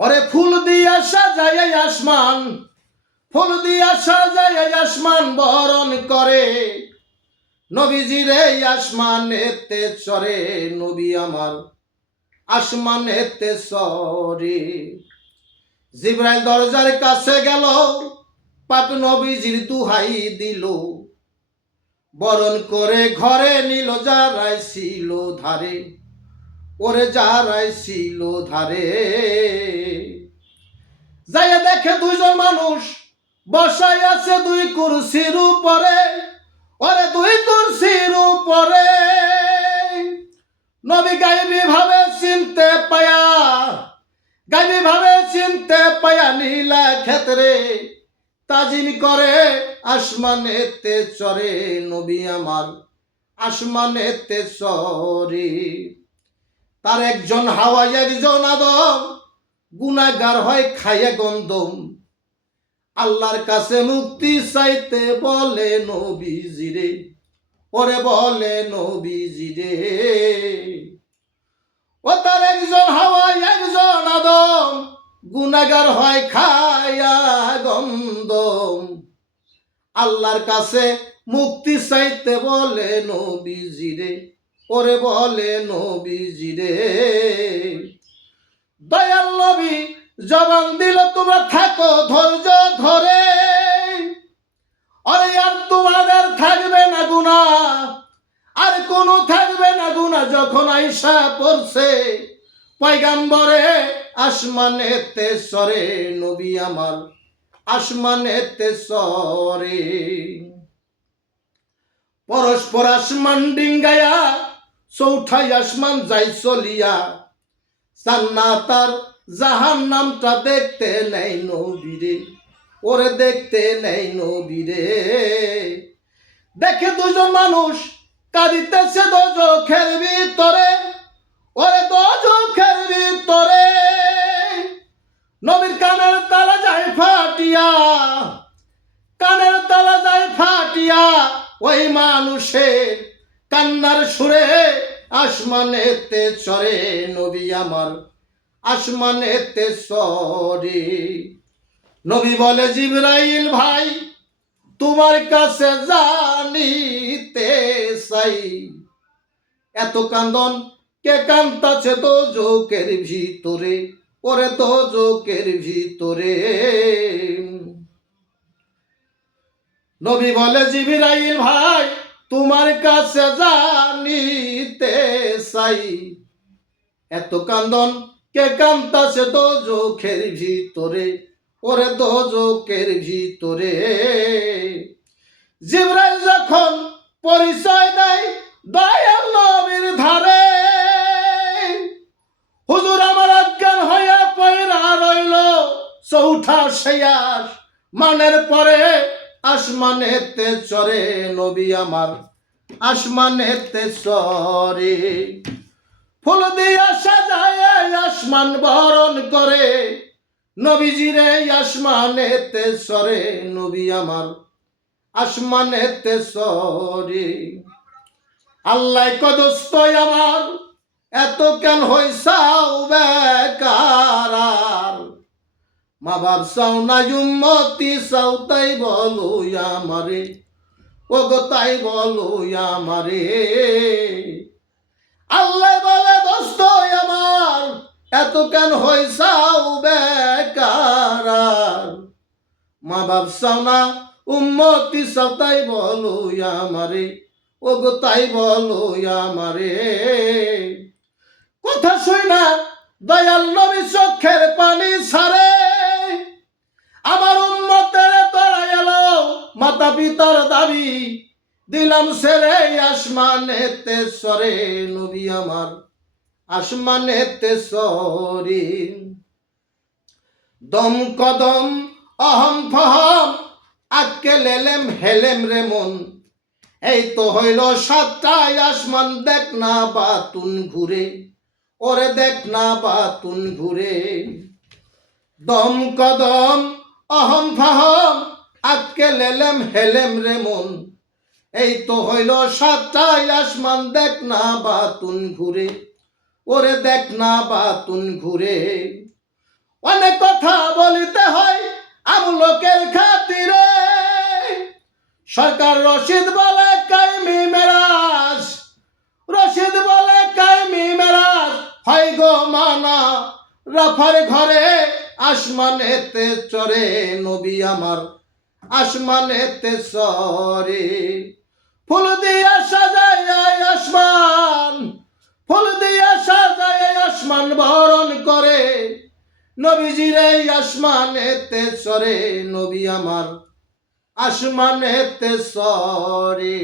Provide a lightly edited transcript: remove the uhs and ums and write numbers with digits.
ওরে ফুল দিয়া সাজায় আসমান, ফুল দিয়া সাজায় আসমান বরণ করে নবীজিরে আসমানেতে চরে, নবী আমার আসমানেতে চরে। জিবরাইল দরজার কাছে গেল, পাক নবীজির দুহাই দিল, বরণ করে ঘরে নিল যারাই ছিল ধারে, ওরে যারাই ছিল ধারে। যাইয়া দেখে দুইজন মানুষ বসাই আছে দুই কুরসির উপরে, ওরে দুই কুরসির উপরে। নবী গাইবি ভাবে চিনতে পায়া, গাইবি ভাবে চিনতে পায়া নীলা ক্ষেত্রে তাজিম করে আসমানেতে চরে, নবী আমার আসমানেতে চরে। তার একজন হাওয়া একজন আদম, গুনাহগার হয় খাইয়া গন্ধম, আল্লাহর কাছে মুক্তি চাইতে বলে নবীজিরে, ওরে বলে নবীজিরে। ও তার একজন হাওয়া একজন আদম, গুনাহগার হয় খাইয়া গন্ধম, আল্লাহর কাছে মুক্তি চাইতে বলে নবীজিরে, ওরে বলে নবীজিরে। দয়াল নবী জবান দিল তোমরা থাকো ধৈর্য ধরে, আরে আর তোমাদের থাকবে না গুনাহ, আর কোনো থাকবে না গুনাহ। যখন আইসা পড়ছে পয়গাম্বরে আসমানেতে চরে, নবী আমার আসমানেতে চরে। পরস্পর আসমান ডিঙ্গায়া চৌঠাই আসমান যাই চলিয়া, জান্নাত আর জাহান্নামটা দেখতে নেই নবীরে, ওরে দেখতে নেই নবীরে। দেখে দুজন মানুষ কাঁদিতেছে দোজখের ভিতরে, ওরে দোজখের ভিতরে। নবীর কানের তালা যায় ফাটিয়া, কানের তালা যায় ফাটিয়া, ওই মানুষের কান্নার সুরে আসমানেতে চরে, নবী আমার আসমানেতে চরে। নবী বলে জিবরাইল ভাই তোমার কাছে জানিতে চাই, এত কান্দন কে কান্তাছে দোজখের ভিতরে, ওরে দোজখের ভিতরে। নবী বলে জিবরাইল ভাই তোমার কাছে জানিতে চাই, এত কান্দন কে কান্তাছে দোজখের ভিতরে, ওরে দোজখের ভিতরে। জিবরাইল যখন পরিচয় দেয় দয়াল নবীর ধারে, হুজুর আমার অজ্ঞান হইয়া পয়রা রইল চৌঠা শেয়াস মানের পরে আসমানেতে চরে, নবী আমার আসমানেতে চরে। ফুল দিয়া সাজায় আসমান বরণ করে নবীজিরে আসমানেতে চরে, নবী আমার আসমানেতে চরে। আল্লাহ কদস্ত আমার এত কেন হইসাও বেকার, মা বাপ চাও না উম্মতি চাও তাই বলো আমারে, ও গো তাই বলো আমারে। আল্লাহ বলে দোস্ত আমার এত কেন হইসাও বেকার, মা বাপ চাও না উম্মতি চাও তাই বলো আমারে, ও গো তাই বলো আমারে। কথা শুই না দয়াল নবী চোখের পানি ছাড়ে, আমার উম্মতের তোরা এলো মাতা পিতার দাবি দিলাম ছেড়ে আসমানেতে চরে, নবী আমার আসমানেতে চরে। দম কদম অহম ফহম আক্কে লেলেম হেলেম রে মন, এই তো হইল সাতটায় আসমান দেখ না বাতুন ঘুরে, ওরে দেখ না বাতুন ঘুরে। দম কদম অহম ফাহম আক্কে লেলেম হেলেম রে মন, এই তো হইল সাতটায় আসমান দেখ না বাতুন ঘুরে, ওরে দেখ না বাতুন ঘুরে। অনেক কথা বলিতে হয় আমলোকের খাতিরে। সরকার রশিদ বলে কায়েমি মেরাজ, রশিদ বলে কায়েমি মেরাজ হয় গো মানা। রাফার ঘরে আসমানেতে চড়ে নবী আমার আসমানেতে চড়ে। ফুল দিয়া সাজায় আসমান, ফুল দিয়া সাজায় আসমান বরণ করে। নবীজিরে আসমানেতে চড়ে নবী আমার আসমানেতে চড়ে।